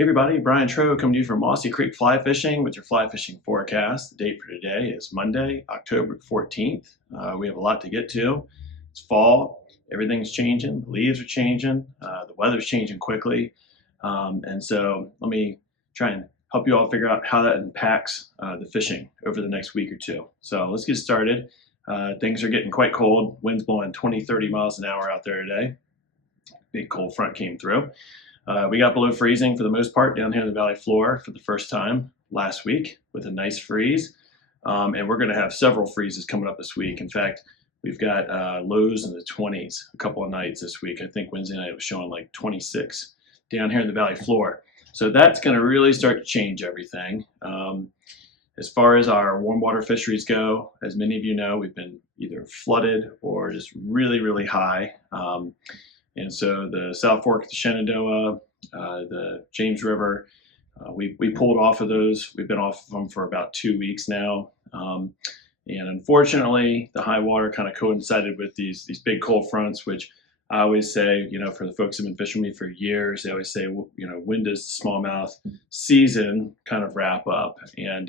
Hey everybody, Brian Trout coming to you from Mossy Creek Fly Fishing with your fly fishing forecast. The date for today is Monday, October 14th. We have a lot to get to. It's fall, everything's changing, the leaves are changing, the weather's changing quickly. And so let me try and help you all figure out how that impacts the fishing over the next week or two. So let's get started. Things are getting quite cold, winds blowing 20, 30 miles an hour out there today. Big cold front came through. We got below freezing for the most part down here in the valley floor for the first time last week with a nice freeze. And we're going to have several freezes coming up this week. In fact, we've got lows in the 20s a couple of nights this week. I think Wednesday night was showing like 26 down here in the valley floor. So that's going to really start to change everything. As far as our warm water fisheries go, as many of you know, we've been either flooded or just really, really high. And so the South Fork of the Shenandoah, the James River, we pulled off of those. We've been off of them for about 2 weeks now. And unfortunately, the high water kind of coincided with these big cold fronts, which I always say, you know, for the folks who've been fishing with me for years, they always say, you know, when does the smallmouth season kind of wrap up? And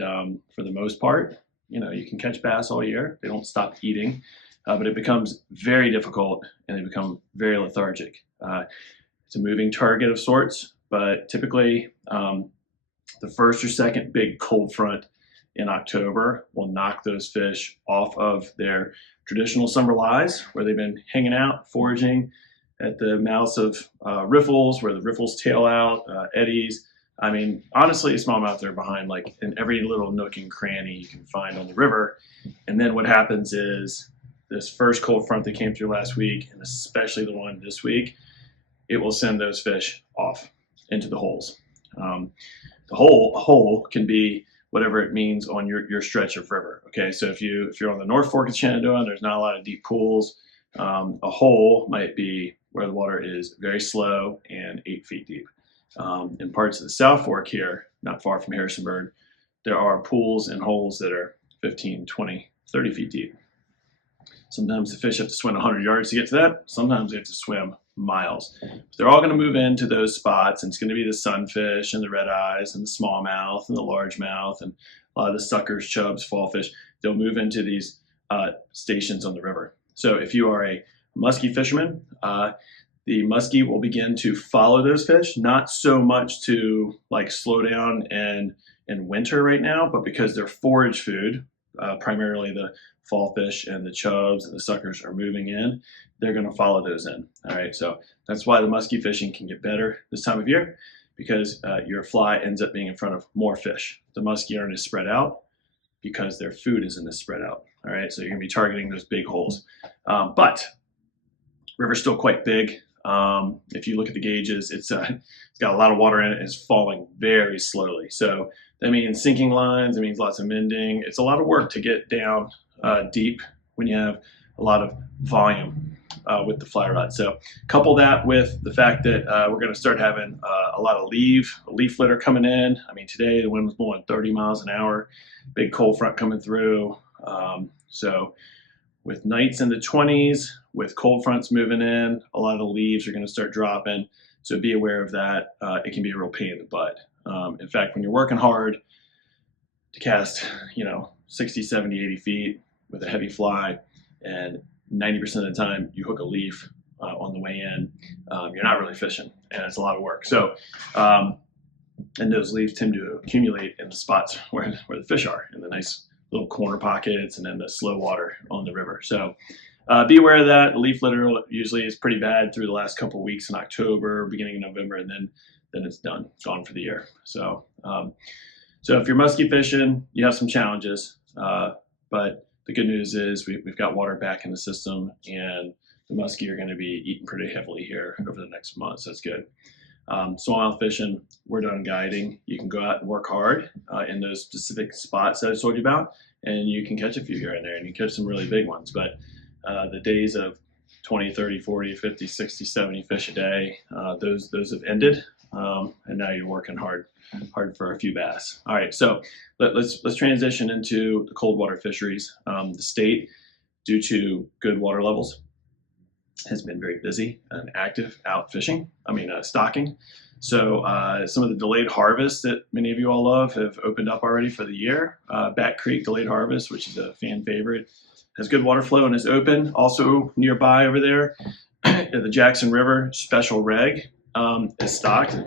for the most part, you know, you can catch bass all year. They don't stop eating. But it becomes very difficult and they become very lethargic. It's a moving target of sorts, but typically the first or second big cold front in October will knock those fish off of their traditional summer lies where they've been hanging out, foraging at the mouths of riffles, where the riffles tail out, eddies. I mean, honestly, smallmouth are behind like in every little nook and cranny you can find on the river. And then what happens is this first cold front that came through last week, and especially the one this week, it will send those fish off into the holes. The hole can be whatever it means on your stretch of river. Okay, so if you're on the North Fork of Shenandoah and there's not a lot of deep pools, a hole might be where the water is very slow and 8 feet deep. In parts of the South Fork here, not far from Harrisonburg, there are pools and holes that are 15, 20, 30 feet deep. Sometimes the fish have to swim 100 yards to get to that. Sometimes they have to swim miles. But they're all going to move into those spots, and it's going to be the sunfish and the red eyes and the smallmouth and the largemouth and a lot of the suckers, chubs, fall fish. They'll move into these stations on the river. So if you are a musky fisherman, the muskie will begin to follow those fish, not so much to like slow down and winter right now, but because they're forage food, primarily the fall fish and the chubs and the suckers are moving in, they're going to follow those in. All right, so that's why the musky fishing can get better this time of year, because your fly ends up being in front of more fish. The musky aren't as spread out because their food isn't as spread out. All right, so you're going to be targeting those big holes. But river's still quite big. If you look at the gauges, it's got a lot of water in it. It's falling very slowly. So that means sinking lines. It means lots of mending. It's a lot of work to get down deep when you have a lot of volume with the fly rod. So couple that with the fact that we're going to start having a lot of leaf litter coming in. I mean, today the wind was blowing 30 miles an hour, big cold front coming through. So with nights in the 20s, with cold fronts moving in, a lot of the leaves are going to start dropping. So be aware of that. It can be a real pain in the butt. In fact, when you're working hard to cast, 60, 70, 80 feet with a heavy fly, and 90% of the time you hook a leaf on the way in, you're not really fishing, and it's a lot of work. So, and those leaves tend to accumulate in the spots where the fish are, in the nice little corner pockets and then the slow water on the river. So be aware of that. The leaf litter usually is pretty bad through the last couple of weeks in October, beginning of November, and then it's done, gone for the year. So, so if you're musky fishing, you have some challenges, but the good news is we've got water back in the system, and the muskie are going to be eating pretty heavily here over the next month, so that's good. Smallmouth fishing, we're done guiding. You can go out and work hard in those specific spots that I told you about, and you can catch a few here and there, and you catch some really big ones. But the days of 20, 30, 40, 50, 60, 70 fish a day, those have ended, and now you're working hard for a few bass. All right, so let's transition into the cold water fisheries. The state, due to good water levels, has been very busy and active out fishing, stocking. So some of the delayed harvests that many of you all love have opened up already for the year. Back Creek delayed harvest, which is a fan favorite, has good water flow and is open. Also nearby over there, the Jackson River Special Reg is stocked,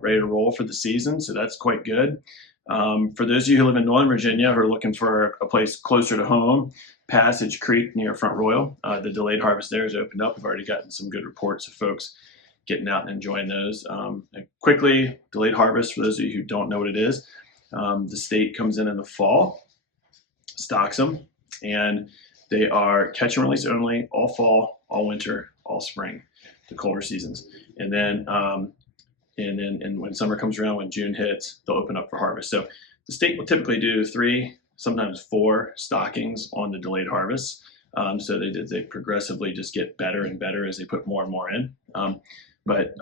ready to roll for the season, so that's quite good. For those of you who live in Northern Virginia who are looking for a place closer to home, Passage Creek near Front Royal, the delayed harvest there has opened up. We've already gotten some good reports of folks getting out and enjoying those. Quickly, delayed harvest, for those of you who don't know what it is, the state comes in the fall, stocks them, and they are catch and release only all fall, all winter, all spring, the colder seasons. And then when summer comes around, when June hits, they'll open up for harvest. So the state will typically do 3, sometimes 4 stockings on the delayed harvest. So they progressively just get better and better as they put more and more in. But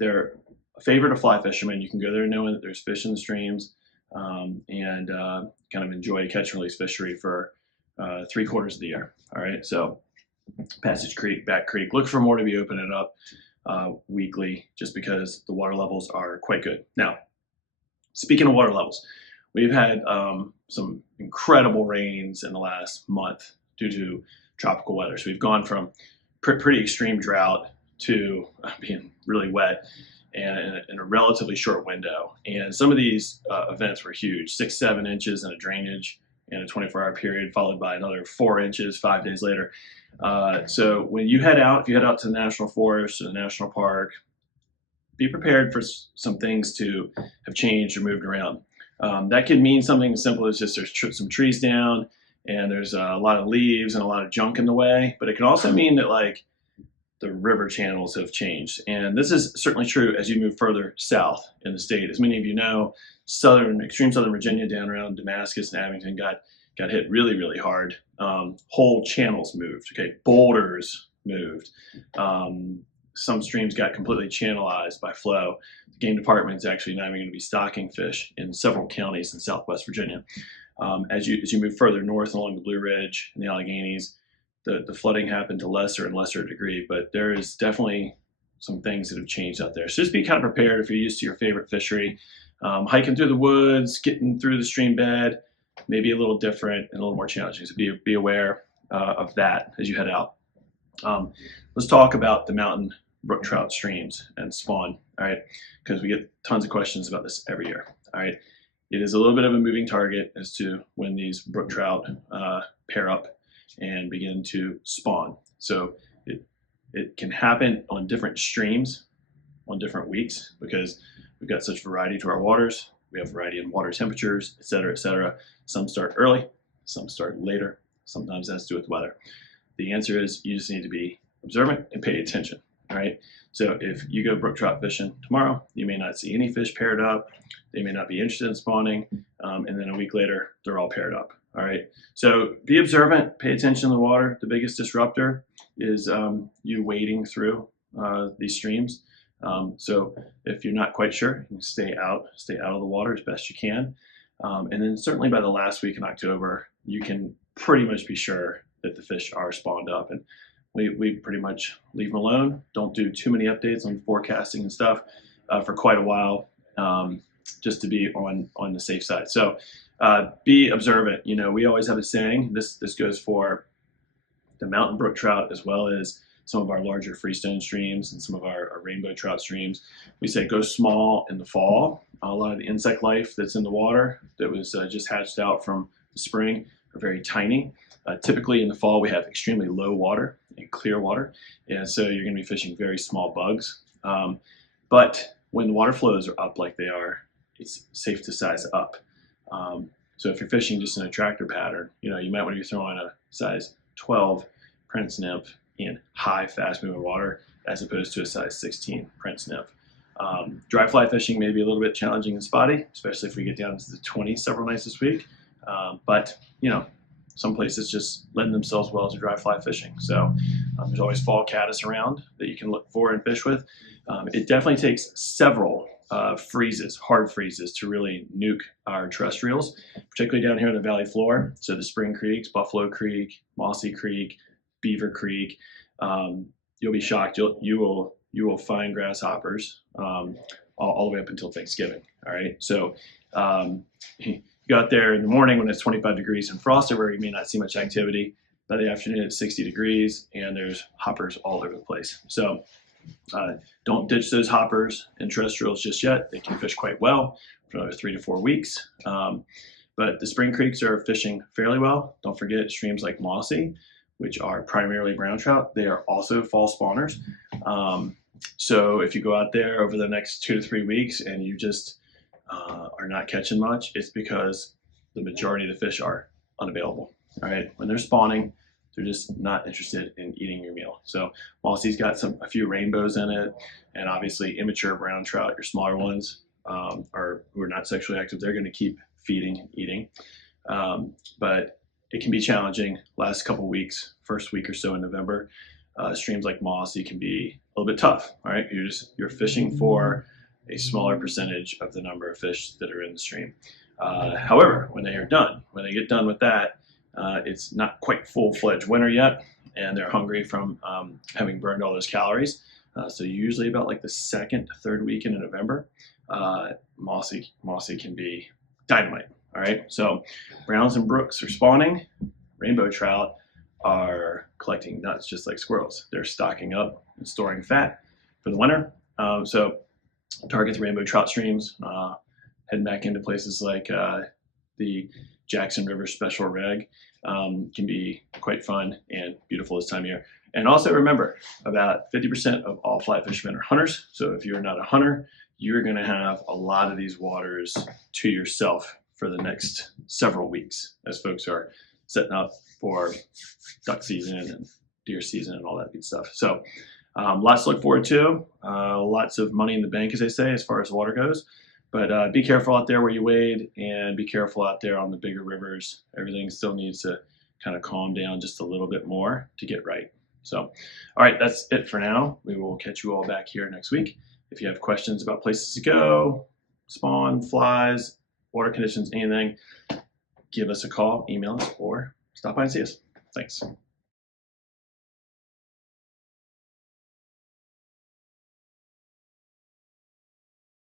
they're a favorite of fly fishermen. You can go there knowing that there's fish in the streams and kind of enjoy a catch and release fishery for 3/4 of the year. All right, so Passage Creek, Back Creek, look for more to be opening up weekly, just because the water levels are quite good. Now, speaking of water levels, we've had some incredible rains in the last month due to tropical weather. So we've gone from pretty extreme drought to being really wet and in a relatively short window. And some of these events were huge, 6-7 inches in a drainage in a 24-hour period, followed by another 4 inches 5 days later. So when you head out, if you head out to the national forest or the national park, be prepared for some things to have changed or moved around. That could mean something as simple as just there's some trees down and there's a lot of leaves and a lot of junk in the way, but it can also mean that like the river channels have changed. And this is certainly true as you move further south in the state. As many of you know, extreme southern Virginia down around Damascus and Abington got hit really, really hard. Whole channels moved, okay? Boulders moved. Some streams got completely channelized by flow. The game department is actually now going to be stocking fish in several counties in Southwest Virginia. As you move further north along the Blue Ridge and the Alleghenies, the flooding happened to lesser and lesser degree, but there is definitely some things that have changed out there. So just be kind of prepared if you're used to your favorite fishery. Hiking through the woods, getting through the stream bed, maybe a little different and a little more challenging. So be aware of that as you head out. Let's talk about the mountain brook trout streams and spawn, all right? Because we get tons of questions about this every year, all right? It is a little bit of a moving target as to when these brook trout pair up and begin to spawn. So it can happen on different streams on different weeks because we've got such variety to our waters. We have variety in water temperatures, et cetera, et cetera. Some start early, some start later. Sometimes that's to do with weather. The answer is you just need to be observant and pay attention, all right? So if you go brook trout fishing tomorrow, you may not see any fish paired up. They may not be interested in spawning. And then a week later, they're all paired up, all right? So be observant, pay attention to the water. The biggest disruptor is you wading through these streams. So if you're not quite sure, you can stay out of the water as best you can. And then certainly by the last week in October, you can pretty much be sure that the fish are spawned up. And we pretty much leave them alone. Don't do too many updates on forecasting and stuff for quite a while, just to be on the safe side. So be observant. You know, we always have a saying, this goes for the mountain brook trout as well as some of our larger freestone streams and some of our rainbow trout streams. We say go small in the fall. A lot of the insect life that's in the water that was just hatched out from the spring are very tiny. Typically in the fall we have extremely low water and clear water, and so you're going to be fishing very small bugs. But when the water flows are up like they are, it's safe to size up. So if you're fishing just an attractor pattern, you know, you might want to be throwing a size 12 Prince nymph in high, fast-moving water as opposed to a size 16 Prince nymph. Dry fly fishing may be a little bit challenging and spotty, especially if we get down into the 20s several nights this week. But, you know, some places just lend themselves well to dry fly fishing. So there's always fall caddis around that you can look for and fish with. It definitely takes several freezes, hard freezes, to really nuke our terrestrials, particularly down here on the valley floor. So the spring creeks, Buffalo Creek, Mossy Creek, Beaver Creek, you'll be shocked. You will find grasshoppers all the way up until Thanksgiving. All right, so you go out there in the morning when it's 25 degrees and frosty, where you may not see much activity. By the afternoon, it's 60 degrees, and there's hoppers all over the place. So don't ditch those hoppers and terrestrials just yet. They can fish quite well for another 3 to 4 weeks. But the spring creeks are fishing fairly well. Don't forget streams like Mossy, which are primarily brown trout. They are also fall spawners. So if you go out there over the next 2 to 3 weeks and you just are not catching much, it's because the majority of the fish are unavailable. All right, when they're spawning, they're just not interested in eating your meal. So Mossy's got a few rainbows in it, and obviously immature brown trout, your smaller ones, who are not sexually active, they're going to keep feeding and eating. But it can be challenging last couple weeks, first week or so in November. Streams like Mossy can be a little bit tough. All right, you're fishing for a smaller percentage of the number of fish that are in the stream. However, when they get done with that, it's not quite full-fledged winter yet, and they're hungry from having burned all those calories. So usually about like the second, third weekend in November, Mossy can be dynamite. All right, so browns and brooks are spawning. Rainbow trout are collecting nuts just like squirrels. They're stocking up and storing fat for the winter. So target the rainbow trout streams, heading back into places like the Jackson River Special Reg can be quite fun and beautiful this time of year. And also remember, about 50% of all fly fishermen are hunters. So if you're not a hunter, you're going to have a lot of these waters to yourself for the next several weeks as folks are setting up for duck season and deer season and all that good stuff. So lots to look forward to, lots of money in the bank, as they say, as far as water goes. But be careful out there where you wade, and be careful out there on the bigger rivers. Everything still needs to kind of calm down just a little bit more to get right. So, all right, that's it for now. We will catch you all back here next week. If you have questions about places to go, spawn, flies, water conditions, anything, give us a call, email us, or stop by and see us. Thanks.